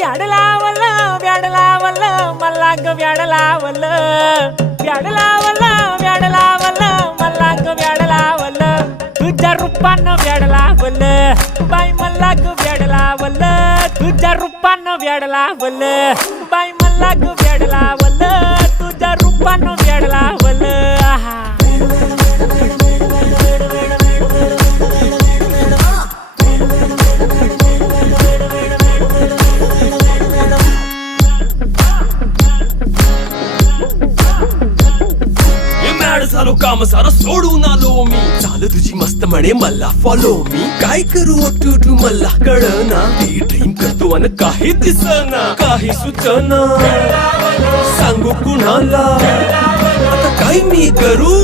व्याड लावलं व्याड लावलं मला ग व्याड लावलं व्याड लावलं व्याड लावलं मला ग व्याड लावलं तुझ्या रूपानं व्याड लावलं बाई मला ग व्याड लावलं तुझ्या रूपानं व्याड लावलं बाई मला ग व्याड लावलं तुझ्या रूपानं व्याड लावलं झालो काम सारा सोडून आलो मी चाल तुझी मस्त म्हणे मला फॉलो मी काय करू टू मला कळना ती ड्रीम करतो आणि काही दिसना काही सुचना सांगू कुणाला आता काय मी करू